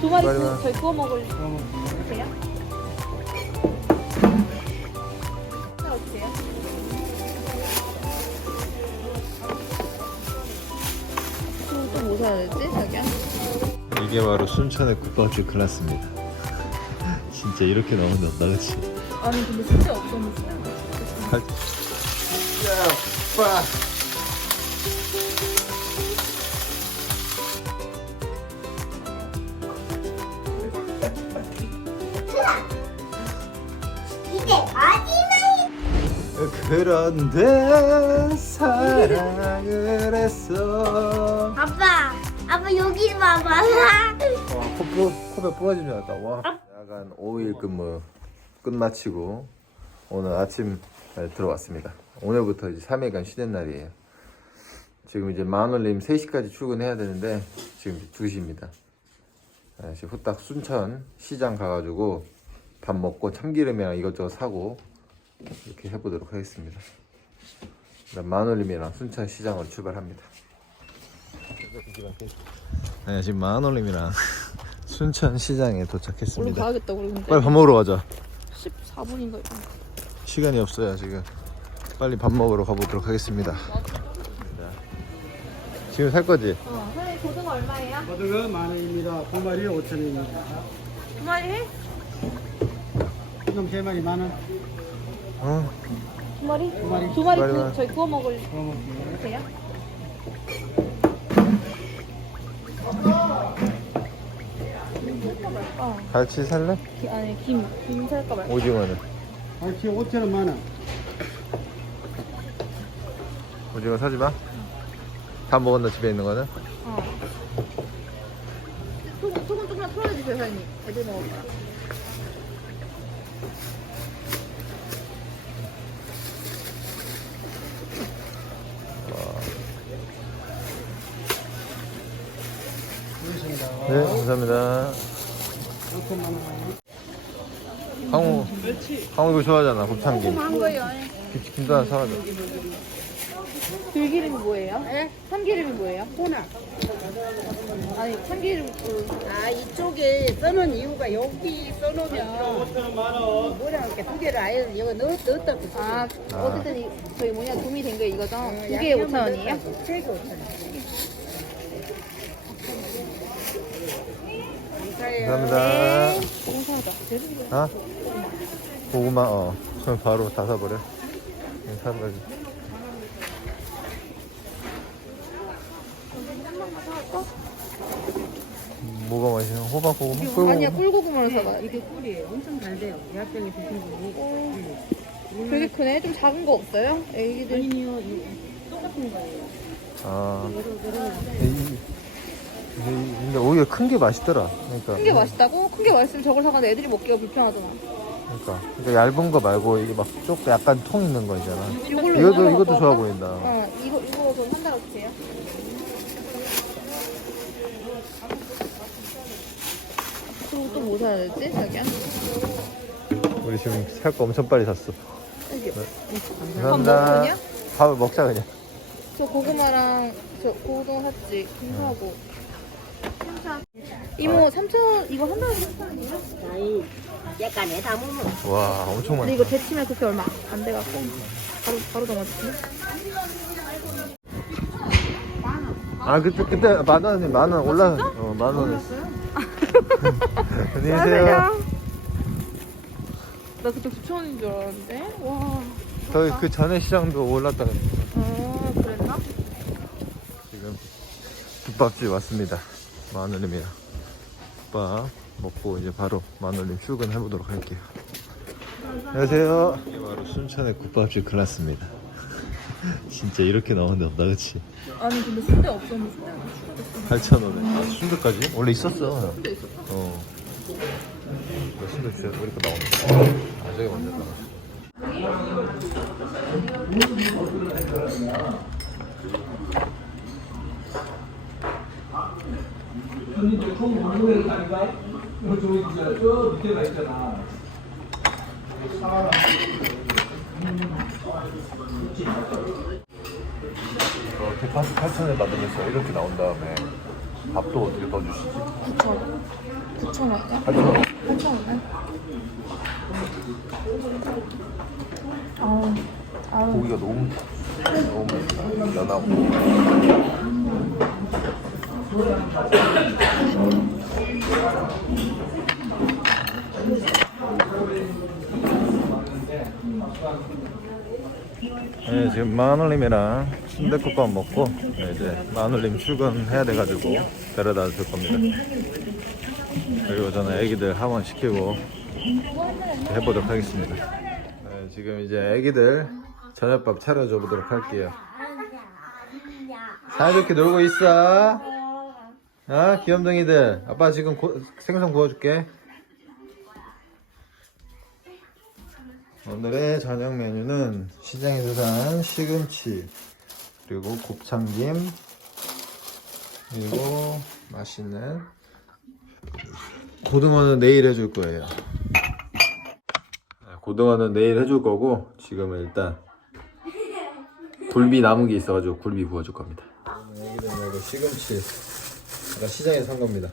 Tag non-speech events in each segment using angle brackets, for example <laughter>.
두 마리 마리만. 구, 저희 구워 먹을 세요? 하나 어때요? 또뭐 사야 되지 자기야? 이게 바로 순천의 국밥집 클라스입니다. <laughs> 진짜 이렇게 나오면 된다, 그치? 아니 근데 진짜 없었는데 할... 빠! 이제 마지막 그런데 사랑을 했어. 아빠 아빠 여기 봐봐 와, 코, 부, 코뼈 부러진 줄 알았다. 와. 야간 5일 근무 끝마치고 오늘 아침에 들어왔습니다. 오늘부터 이제 3일간 쉬는 날이에요. 지금 이제 마눌님 3시까지 출근해야 되는데 지금 2시입니다. 지금 후딱 순천 시장 가가지고 밥 먹고 참기름이랑 이것저것 사고 이렇게 해보도록 하겠습니다. 마눌님이랑 순천 시장으로 출발합니다. 네, 지금 마눌님이랑 <laughs> 순천 시장에 도착했습니다. 가야겠다 우리 근데 빨리 밥 먹으러 가자. 14분인가 이거 시간이 없어요 지금. 빨리 밥 먹으러 가보도록 하겠습니다. 지금 살 거지? 어 선생님 고등어 얼마예요? 고등어 만 원입니다. 두 마리에 5천 원입니다. 두 마리 해? 이놈 세 마리 만 원. 어. 두 마리? 두 마리. 두 마리 두 구, 마리만. 저희 구워 먹을 구워 먹을게요. 세요? 어, 갈치 살래? 기, 아니 김, 김 살까 말까 오징어는? 갈치 5천 원만 원. 오징어 사지 마. 다 먹었나 집에 있는 거는? 어. 소금, 소금 조금만 풀어주세요 사장님 애들 먹을 거야 네, 감사합니다. 5천만 원. 강우, 강우 이거 좋아하잖아, 곱창김. 한 거예요 김, 김도 하나 사가자. 들기름이 뭐예요? 네? 참기름이 뭐예요? 호나. 아니 참기름 그 아 이쪽에 써놓은 이유가 여기 써놓으면 뭐라 할게 두 개를 아예 이거 넣, 넣었다 그 아, 어쨌든 이, 저희 뭐냐 도움이 된 거 이거죠? 어, 두 개에 5천 원이에요? 세개 5천 원. 감사합니다. 공사하자 아? 고구마, 어. 그럼 바로 다 사버려. 응, 사버려. 뭐가 맛있어? 호박 고구마? 꿀고구마? 아니야 꿀고구마를 사가 이게 꿀이에요. 엄청 잘 돼요. 예약병에 드신 분이. 되게 크네 좀 작은 거 없어요? 애기들 아니요, 똑같은 거예요. 아. 이- 이- 이- 근데 오히려 큰 게 맛있더라. 그러니까. 큰 게 맛있다고? 큰 게 맛있으면 저걸 사가는데 애들이 먹기가 불편하잖아 그러니까. 그러니까 얇은 거 말고 이게 막 조금 약간 통 있는 거 있잖아. 이걸로 이것도 이것도 좋아? 보인다. 어 이거 이거 좀 한다고 주세요 그리고 또 뭐 사야 되지 자기야? 우리 지금 살 거 엄청 빨리 샀어. 네. 밥 그냥? 밥을 먹자 그냥. 저 고구마랑 저 고등어 샀지 김 사고 이모 3천 이거 한 달에 3천원이에요? 아이, 약간에 담으면. 와 엄청 근데 많다. 이거 데치면 그렇게 얼마 안 돼갖고 바로 바로 담아줄게 아 그때 그때 만 원이 만원 올라. 어만 원. <laughs> 안녕히 계세요. 나 그때 9천원인 줄 알았는데 와 저희 그 전에 시장도 올랐다 그랬어. 어, 그랬나? 지금 국밥집 왔습니다. 마누님이랑 국밥 먹고 이제 바로 마누님 출근해 보도록 할게요. 안녕하세요. 이게 바로 순천의 국밥집 클라스입니다. <laughs> 진짜 이렇게 나오면 된다, 그치? 아니 근데 순대 없었는데 순대 8,000원에. 아, 순대까지? 원래 있었어. 순대 있었어? 어. 나 순대 진짜 우리 거 나오네. 아, 저기 먼저 나왔어. 어, 대파스 8,000원 받으면서 이렇게 나온 다음에 밥도 어떻게 더 주시지? 9천원. 5,000원이야? 8,000원. 8,000원이야? 아우 아우. 고기가 너무 너무 연하고 네, 지금 마눌님이랑 순대국밥 먹고 네, 이제 마눌님 출근해야 돼가지고 데려다 줄 겁니다. 그리고 저는 애기들 학원 시키고 해보도록 하겠습니다. 네, 지금 이제 애기들 저녁밥 차려줘 보도록 할게요. 사이좋게 놀고 있어. 아, 귀염둥이들. 아빠 지금 고- 생선 구워줄게. 오늘의 저녁 메뉴는 시장에서 산 시금치, 그리고 곱창김, 그리고 맛있는 고등어는 내일 해줄 거예요. 네, 고등어는 내일 해줄 거고 지금은 일단 굴비 남은 게 있어가지고 굴비 구워줄 겁니다. 시금치 아까 시장에서 산 겁니다.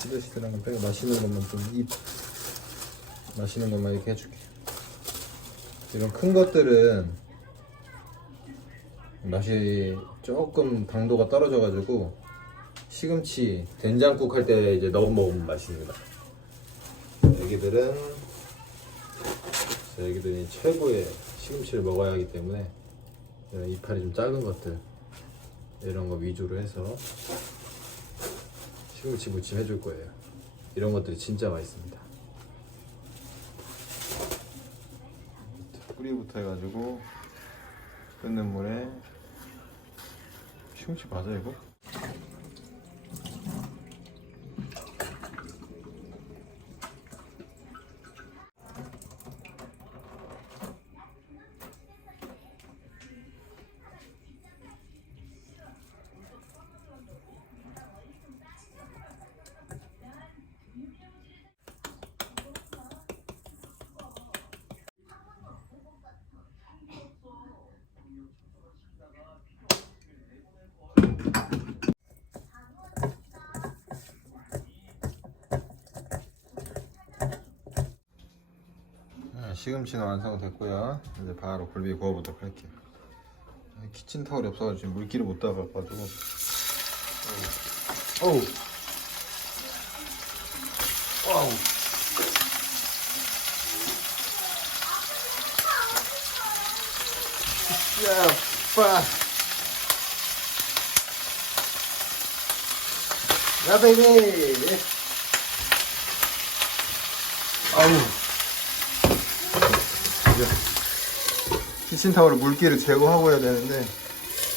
시들시들한 건 빼고 맛있는 것만 좀입 맛있는 것만 이렇게 해줄게. 이런 큰 것들은 맛이 조금 당도가 떨어져 가지고 시금치 된장국 할 때 이제 넣어 먹으면 맛있습니다. 애기들은 애기들이 최고의 시금치를 먹어야 하기 때문에 이파리 좀 작은 것들 이런 거 위주로 해서 시금치 무침 해줄 거예요. 이런 것들이 진짜 맛있습니다. 뿌리부터 해가지고 끓는 물에 시금치 맞아 이거? 아, 시금치는 완성됐고요. 이제 바로 굴비 구워보도록 할게요. 아, 키친 타월이 없어가지고 지금 물기를 못 닦아가지고. 어우. 와우. 야, 빠. 야, 베이비. 아우. 이제 키친타월로 물기를 제거하고 해야 되는데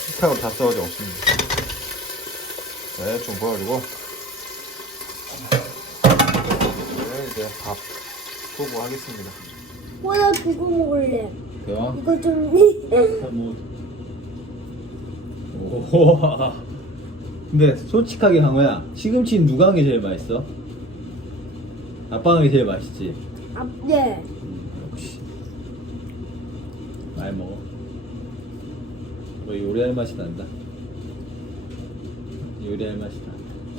키친타월 다 써가지고 없습니다 네, 좀 부어가지고 네, 이제 밥 쏘고 하겠습니다 어, 나 그거 먹을래. 대왕 이거 좀. 오. 근데 솔직하게 강호야 시금치는 누가 한 게 제일 맛있어? 아빠가 한 게 제일 맛있지? 아, 네. 많이 먹어 너 요리할 맛이 난다 요리할 맛이 나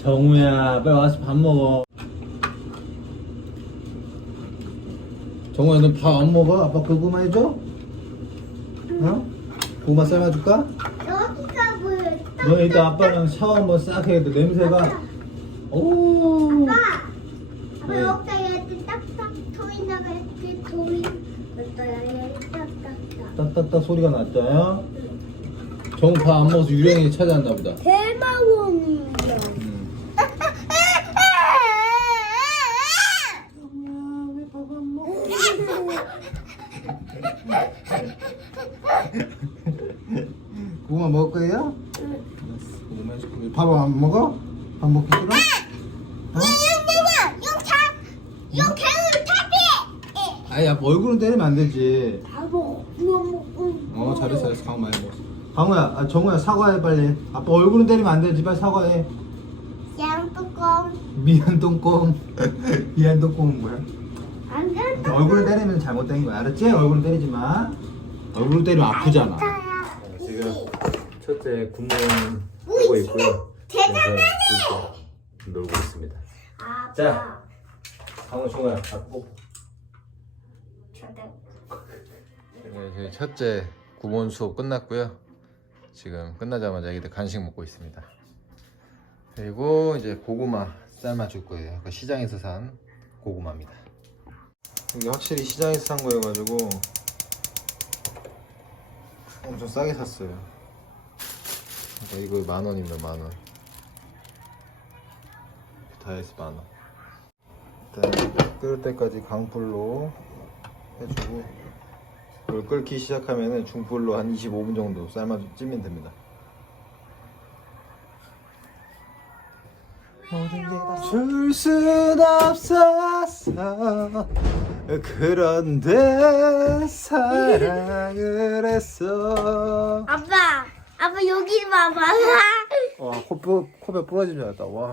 정우야 빨리 와서 밥 먹어 정우야 너 밥 안 먹어? 아빠 고구마 해줘? 어? 고구마 삶아줄까? 여기가 뭐야? 너 이따 아빠랑 샤워 한번 싹 해야 돼 냄새가 오 아빠 네. 여기다 이렇게 딱딱 토이 나가 이렇게 토이. 여기다 이렇게. 따따따 소리가 정우 밥안 먹어서 유령이 찾아왔나 보다 대마원이야. 음. 고구마 먹을 거예요? 고구마 밥안 먹어? 밥 먹기 싫어? 어? 타피. 아니 아빠 얼굴은 때리면 안 되지 바보. 잘했어 강우 많이 먹었어 강우야 아, 정우야 사과해 빨리 아빠 얼굴은 때리면 안 되지 빨리 사과해 양뚜껑. 미안 똥꼬 <laughs> 미안 똥꼬는 뭐야 안 된다. 얼굴을 때리면 잘못된 거야 알았지? 얼굴은 때리지 마 얼굴 때리면 아프잖아 지금 첫째 군문 하고 있고요 대단하네. 놀고 있습니다 아빠. 자. 강호 종아 갖고. 네, 첫째 구본 수업 끝났고요. 지금 끝나자마자 애기들 간식 먹고 있습니다. 그리고 이제 고구마 삶아 줄 거예요. 그 시장에서 산 고구마입니다. 이게 확실히 시장에서 산 거여가지고 엄청 싸게 샀어요. 그러니까 이거 만 원입니다, 만 원. 다 해서 만 원. 일단 끓을 때까지 강불로 해주고 불 끓기 시작하면은 중불로 한 25분 정도 삶아 찌면 됩니다. 줄순 없었어 그런데 사랑을 했어. 아빠, 아빠 여기 봐봐. <laughs> 와 코뼈 코뼈 부러진 줄 알았다. 와.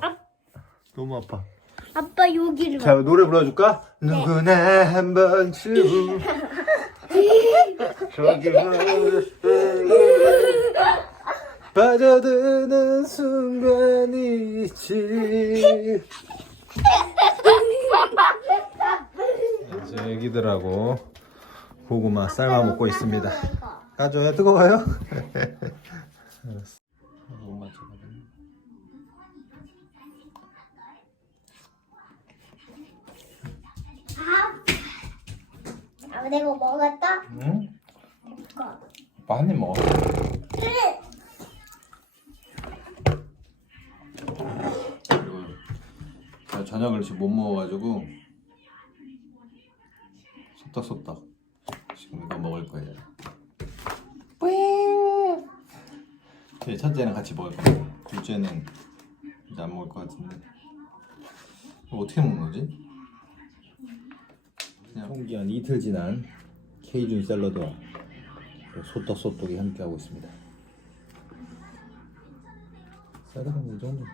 너무 아파. 아빠 여기를 자 노래 불러줄까? 누구나 한 번쯤 <laughs> 저기 빠져드는 순간이 있지. 이제 애기들하고 고구마 삶아 먹고 있습니다. 가져요. 뜨거워요? <laughs> 내가 먹었다? 응? 거. 오빠 한 입 먹어 그리고 제가 저녁을 지금 못 먹어가지고 소떡소떡 지금 이거 먹을 거예요 네, 첫째는 같이 먹을 거고 둘째는 이제 안 먹을 것 같은데 이거 어떻게 먹는 거지? 통기한 이틀 지난 케이준 샐러드와 소떡소떡이 함께하고 있습니다. 샐러드는 이 정도.